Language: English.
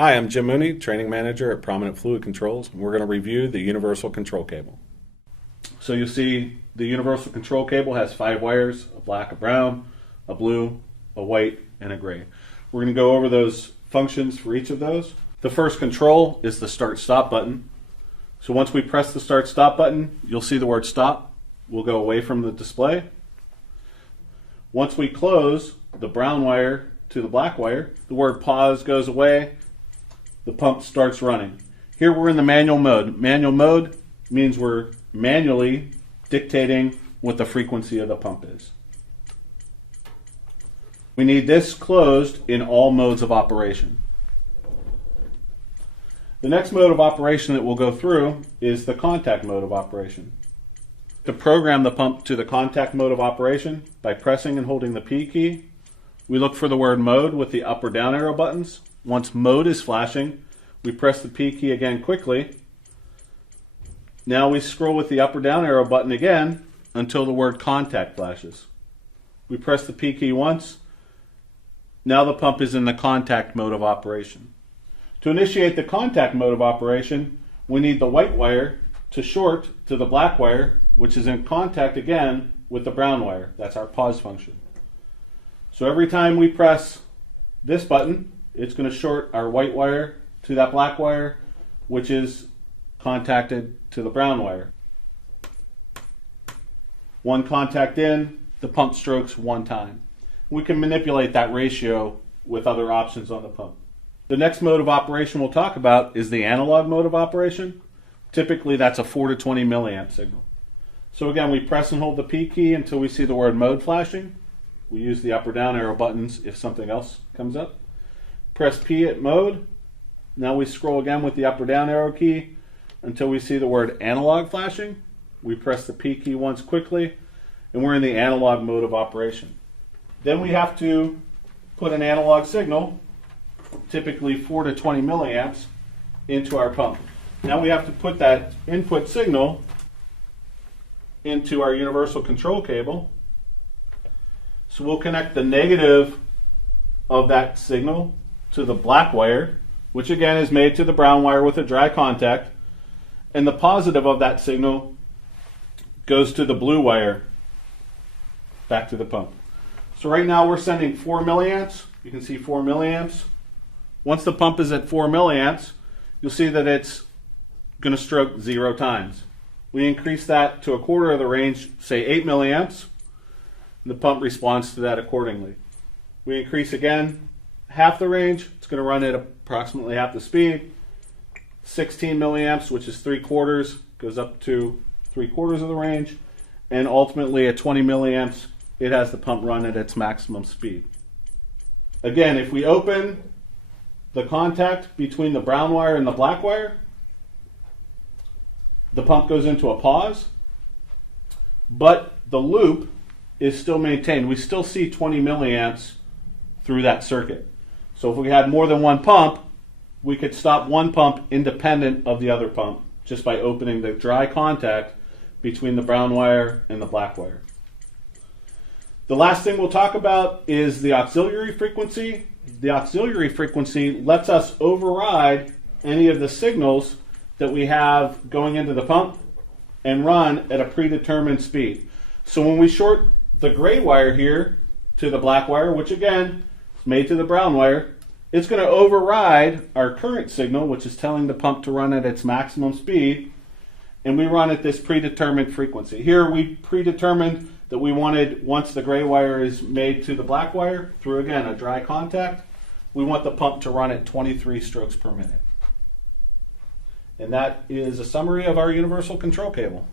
Hi, I'm Jim Mooney, Training Manager at ProMinent Fluid Controls, and we're going to review the Universal Control Cable. So you'll see the Universal Control Cable has 5 wires, a black, a brown, a blue, a white, and a gray. We're going to go over those functions for each of those. The first control is the Start-Stop button. So once we press the Start-Stop button, you'll see the word stop. We'll go away from the display. Once we close the brown wire to the black wire, the word pause goes away. The pump starts running. Here we're in the manual mode. Manual mode means we're manually dictating what the frequency of the pump is. We need this closed in all modes of operation. The next mode of operation that we'll go through is the contact mode of operation. To program the pump to the contact mode of operation by pressing and holding the P key, we look for the word mode with the up or down arrow buttons. Once mode is flashing, we press the P key again quickly. Now we scroll with the up or down arrow button again until the word contact flashes. We press the P key once. Now the pump is in the contact mode of operation. To initiate the contact mode of operation, we need the white wire to short to the black wire, which is in contact again with the brown wire. That's our pause function. So every time we press this button, it's going to short our white wire to that black wire, which is contacted to the brown wire. One contact in, the pump strokes one time. We can manipulate that ratio with other options on the pump. The next mode of operation we'll talk about is the analog mode of operation. Typically that's a 4 to 20 milliamp signal. So again, we press and hold the P key until we see the word mode flashing. We use the up or down arrow buttons if something else comes up. Press P at mode. Now we scroll again with the up or down arrow key until we see the word analog flashing. We press the P key once quickly, and we're in the analog mode of operation. Then we have to put an analog signal, typically 4 to 20 milliamps, into our pump. Now we have to put that input signal into our universal control cable. So we'll connect the negative of that signal to the black wire, which again is made to the brown wire with a dry contact, and the positive of that signal goes to the blue wire back to the pump. So right now we're sending 4 milliamps. You can see 4 milliamps. Once the pump is at 4 milliamps, you'll see that it's going to stroke 0 times. We increase that to a quarter of the range, say 8 milliamps. The pump responds to that accordingly. We increase again half the range. It's going to run at approximately half the speed. 16 milliamps, which is 3/4, goes up to 3/4 of the range. And ultimately at 20 milliamps, it has the pump run at its maximum speed. Again, if we open the contact between the brown wire and the black wire, the pump goes into a pause, but the loop is still maintained. We still see 20 milliamps through that circuit. So if we had more than one pump, we could stop one pump independent of the other pump just by opening the dry contact between the brown wire and the black wire. The last thing we'll talk about is the auxiliary frequency. The auxiliary frequency lets us override any of the signals that we have going into the pump and run at a predetermined speed. So when we short the gray wire here to the black wire, which again is made to the brown wire, it's going to override our current signal, which is telling the pump to run at its maximum speed, and we run at this predetermined frequency. Here we predetermined that we wanted, once the gray wire is made to the black wire, through again a dry contact, we want the pump to run at 23 strokes per minute. And that is a summary of our universal control cable.